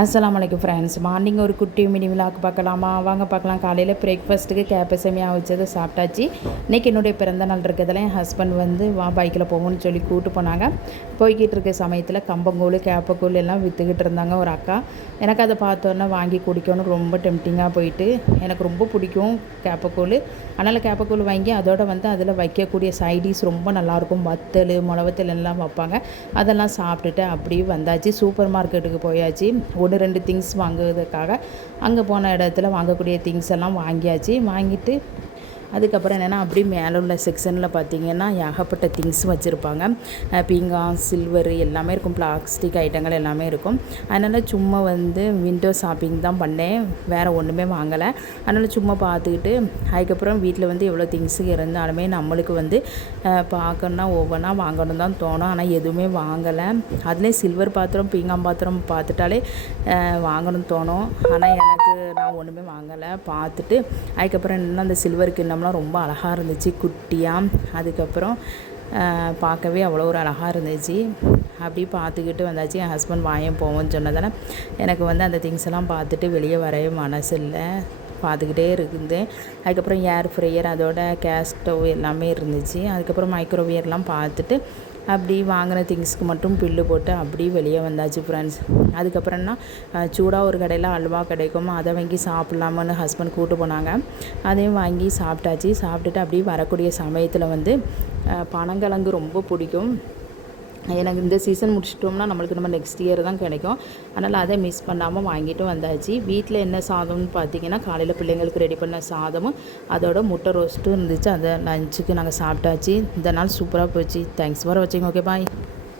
அஸ்ஸலாமு அலைக்கும் friends. Morning ஒரு குட்டி மினி விலாக் பார்க்கலாமா? வாங்க பார்க்கலாம். காலையில் பிரேக்ஃபாஸ்ட்டுக்கு கேப்பசமியா வச்சது சாப்பிட்டாச்சு. இன்றைக்கி என்னுடைய பிறந்த நாள் இருக்கிறதுல என் ஹஸ்பண்ட் வந்து வா பைக்கில் போவோம்னு சொல்லி கூப்பிட்டு போனாங்க. போய்கிட்டு இருக்க சமயத்தில் கம்பங்கூழ் கேப்பக்கூழ் எல்லாம் விற்றுக்கிட்டு இருந்தாங்க ஒரு அக்கா. எனக்கு அதை பார்த்தோன்னே வாங்கி குடிக்கணும்னு ரொம்ப டெம்டிங்காக போயிட்டு, எனக்கு ரொம்ப பிடிக்கும் கேப்பக்கூழ். அதனால் கேப்பக்கூழ் வாங்கி அதோட வந்து அதில் வைக்கக்கூடிய சைடிஸ் ரொம்ப நல்லாயிருக்கும். வத்தல் மிளவத்தல் எல்லாம் வைப்பாங்க. அதெல்லாம் சாப்பிட்டுட்டு அப்படியே வந்தாச்சு. சூப்பர் மார்க்கெட்டுக்கு போயாச்சு. 1-2 திங்ஸ் வாங்குவதற்காக அங்கே போன இடத்துல வாங்கக்கூடிய திங்ஸ் எல்லாம் வாங்கியாச்சு. வாங்கிட்டு அதுக்கப்புறம் என்னென்னா அப்படியே மேலே உள்ள செக்ஷனில் பார்த்திங்கன்னா ஏகப்பட்ட திங்ஸ் வச்சுருப்பாங்க. பீங்கான் சில்வர் எல்லாமே இருக்கும். பிளாஸ்டிக் ஐட்டங்கள் எல்லாமே இருக்கும். அதனால் சும்மா வந்து விண்டோ ஷாப்பிங் தான் பண்ணேன். வேறு ஒன்றுமே வாங்கலை. அதனால் சும்மா பார்த்துக்கிட்டு அதுக்கப்புறம் வீட்டில் வந்து எவ்வளோ திங்ஸு இருந்தாலுமே நம்மளுக்கு வந்து பார்க்கணுன்னா ஒவ்வொன்றா வாங்கணும் தான் தோணும். ஆனால் எதுவுமே வாங்கலை. அதுலேயும் சில்வர் பாத்திரம் பீங்கான் பாத்திரம் பார்த்துட்டாலே வாங்கணும்னு தோணும். ஆனால் எனக்கு நான் ஒன்றுமே வாங்கலை. பார்த்துட்டு அதுக்கப்புறம் என்னென்னா அந்த சில்வர் கிண்ணம்லாம் ரொம்ப அழகாக இருந்துச்சு குட்டியாக. அதுக்கப்புறம் பார்க்கவே அவ்வளோ ஒரு அழகாக இருந்துச்சு. அப்படி பார்த்துக்கிட்டு வந்தாச்சு. என் ஹஸ்பண்ட் வாயம் போவோம்னு சொன்னதால் எனக்கு வந்து அந்த திங்ஸ் எல்லாம் பார்த்துட்டு வெளியே வரவே மனசு இல்லை. பார்த்துக்கிட்டே இருந்தேன். அதுக்கப்புறம் ஏர் ஃப்ரையர் அதோட கேஸ் ஸ்டவ் எல்லாமே இருந்துச்சு. அதுக்கப்புறம் மைக்ரோவேவ்லாம் பார்த்துட்டு அப்படி வாங்கின திங்ஸ்க்கு மட்டும் பில்லு போட்டு அப்படி வெளியே வந்தாச்சு ஃப்ரெண்ட்ஸ். அதுக்கப்புறம்னா சூடாக ஒரு கடையில் அல்வா கிடைக்கும். அதை வாங்கி சாப்பிட்லாமான்னு ஹஸ்பண்ட் கூப்பிட்டு போனாங்க. அதையும் வாங்கி சாப்பிட்டாச்சு. சாப்பிட்டுட்டு அப்படியே வரக்கூடிய சமயத்தில் வந்து பனங்கிழங்கு ரொம்ப பிடிக்கும். எனக்கு இந்த சீசன் முடிச்சிட்டோம்னா நம்மளுக்கு நம்ம நெக்ஸ்ட் இயர் தான் கிடைக்கும். அதனால் அதை மிஸ் பண்ணாமல் வாங்கிட்டு வந்தாச்சு. வீட்டில் என்ன சாதம்னு பார்த்தீங்கன்னா காலையில் பிள்ளைங்களுக்கு ரெடி பண்ண சாதமும் அதோட முட்டை ரோஸ்ட்டும் இருந்துச்சு. அதை லஞ்சுக்கு நாங்கள் சாப்பிட்டாச்சு. இந்த நாள் சூப்பராக போச்சு. தேங்க்ஸ் ஃபார் வாட்சிங். Okay bye.